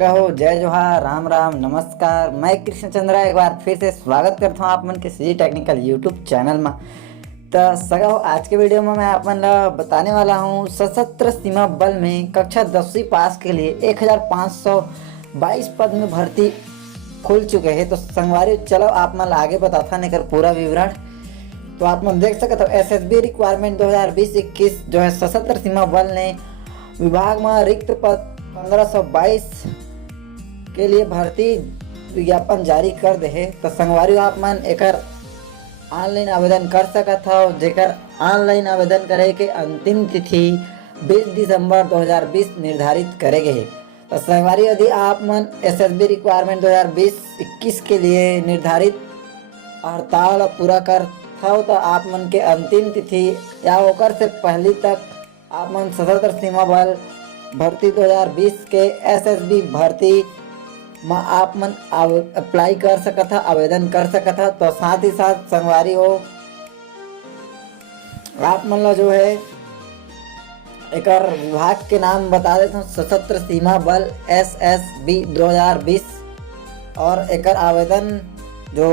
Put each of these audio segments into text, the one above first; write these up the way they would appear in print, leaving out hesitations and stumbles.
सगा हो जय जोहार राम राम नमस्कार। मैं कृष्ण चंद्रा एक बार फिर से स्वागत करता हूँ आप मन के सी टेक्निकल यूट्यूब चैनल में। तो सगा हो आज के वीडियो में मैं आप मन ला बताने वाला हूँ सशस्त्र सीमा बल में कक्षा 10वीं पास के लिए 1522 पद में भर्ती खुल चुके हैं। तो संगवारी चलो आप मन आगे बताता नहीं कर पूरा विवरण। तो आप मन देख सकते हो एसएसबी रिक्वायरमेंट 2020-21 जो है सशस्त्र सीमा बल ने विभाग में रिक्त पद 1522 के लिए भर्ती विज्ञापन जारी कर दे है। तो संगवारी आप मन एकर ऑनलाइन आवेदन कर सकत हो, जेकर ऑनलाइन आवेदन करे के अंतिम तिथि 20 दिसंबर 2020 निर्धारित करे गए है। तो संगवारी यदि आप मन एसएसबी रिक्वायरमेंट 2020-21 के लिए निर्धारित हड़ताल पूरा कर हो तो आप मन के अंतिम तिथि या ओकर से पहले तक आप मन सशस्त्र सीमा बल भर्ती 2020 के एसएसबी भर्ती में आप मन अप्लाई कर सकता, आवेदन कर सकता। तो साथ ही साथ संगवारी हो आप मन ला जो है एक विभाग के नाम बता देता हूँ, सशस्त्र सीमा बल एसएसबी 2020 और एक आवेदन जो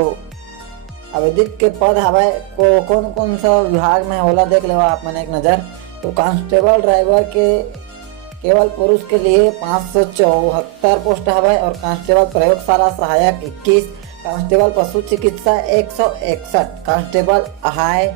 आवेदित के पद हवाए को कौन कौन सा विभाग में होला देख लेवा आप मन एक नज़र। तो कांस्टेबल ड्राइवर के केवल पुरुष के लिए 574 पोस्ट हवाए और कांस्टेबल प्रयोगशाला सहायक 21, कांस्टेबल पशु चिकित्सा 161, कांस्टेबल अहाय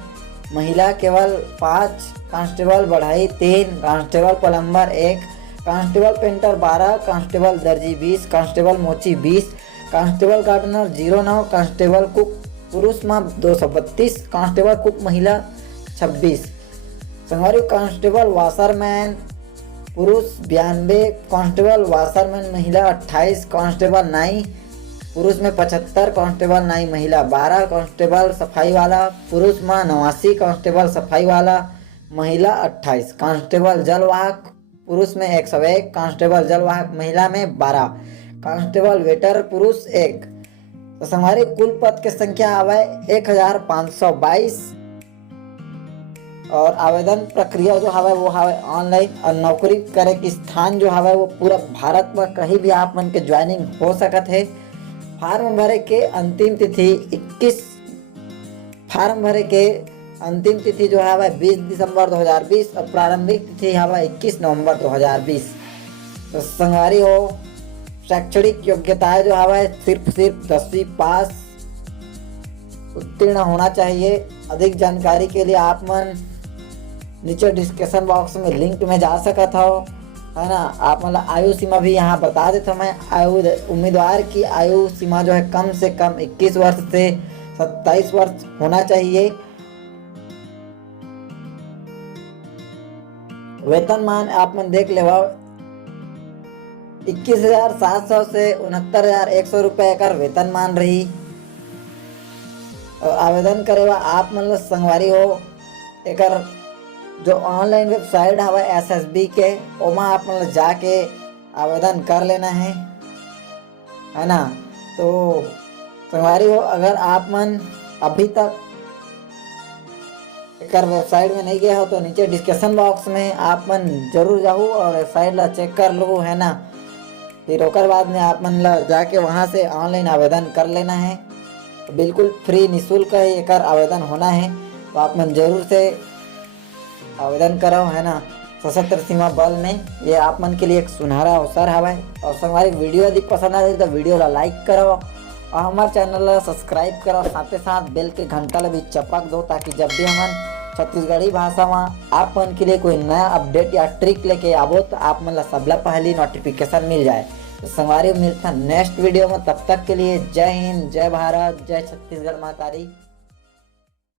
महिला केवल 5, कांस्टेबल बढ़ाई 3, constable plumber 1, constable painter 12, constable दर्जी 20, कांस्टेबल मोची 20, कांस्टेबल गार्डनर 09, कांस्टेबल कुक पुरुष में 232, कांस्टेबल कुक महिला 26, संगवारी कांस्टेबल वाशरमैन पुरुष 92, कांस्टेबल वाशरमैन महिला 28, कांस्टेबल नाई पुरुष में 75, कांस्टेबल नाई महिला 12, कांस्टेबल सफाई वाला पुरुष में 89, कांस्टेबल सफाई वाला महिला 28, कांस्टेबल जलवाहक पुरुष में 101, कांस्टेबल जलवाहक महिला में 12, कांस्टेबल वेटर पुरुष 1। तो हमारे कुल पद की संख्या आवे 1522 और आवेदन प्रक्रिया जो हवे वो हवे ऑनलाइन और नौकरी करे के स्थान जो हवे वो पूरा भारत में कहीं भी आप मन के ज्वाइनिंग हो सकत है। फार्म भरे के अंतिम तिथि 21, फार्म भरे के अंतिम तिथि जो हवे 20 दिसंबर 2020 और प्रारंभिक तिथि हवे 21 नवंबर 2020। तो संगवारी हो शैक्षणिक योग्यताएं जो हवा सिर्फ 10वीं पास उत्तीर्ण होना चाहिए। अधिक जानकारी के लिए आप मन नीचे डिस्क्रिप्शन बॉक्स में लिंक में जा सकता हो, है ना। आप मतलब आयु सीमा भी यहाँ बता देता हूँ मैं। आयु उम्मीदवार की आयु सीमा जो है कम से कम 21 वर्ष से 27 वर्ष होना चाहिए। वेतनमान आप मन देख ले 21,700 से 69,100 रुपये का वेतनमान रही। आवेदन करेगा आप मतलब संगवारी हो एक जो ऑनलाइन वेबसाइट हवा एसएसबी के ओमा आप मतलब जाके आवेदन कर लेना है ना। तो संगवारी हो अगर आप मन अभी तक एक वेबसाइट में नहीं गया हो तो नीचे डिस्क्रिप्शन बॉक्स में आप मन जरूर जाओ और वेबसाइट ला चेक कर लो, है ना। फिर ओकर बाद में आप मन ला जाके वहाँ से ऑनलाइन आवेदन कर लेना है। बिल्कुल फ्री निःशुल्क है एक आवेदन होना है। तो आप मन जरूर से आवेदन करो, है ना। सशस्त्र सीमा बल में ये आप मन के लिए एक सुनहरा अवसर हवा। और हमारी वीडियो यदि पसंद आए तो वीडियो ला लाइक करो और हमारे चैनल ला सब्सक्राइब करो, साथ ही साथ बेल के घंटा ला भी चपक दो ताकि जब भी हम छत्तीसगढ़ी भाषा में आप मन के लिए कोई नया अपडेट या ट्रिक लेके आवो तो आप मन ला सबला पहली नोटिफिकेशन मिल जाए। तो संगवारी मिलता नेक्स्ट वीडियो में, तब तक के लिए जय हिंद, जय भारत, जय छत्तीसगढ़ मातारी।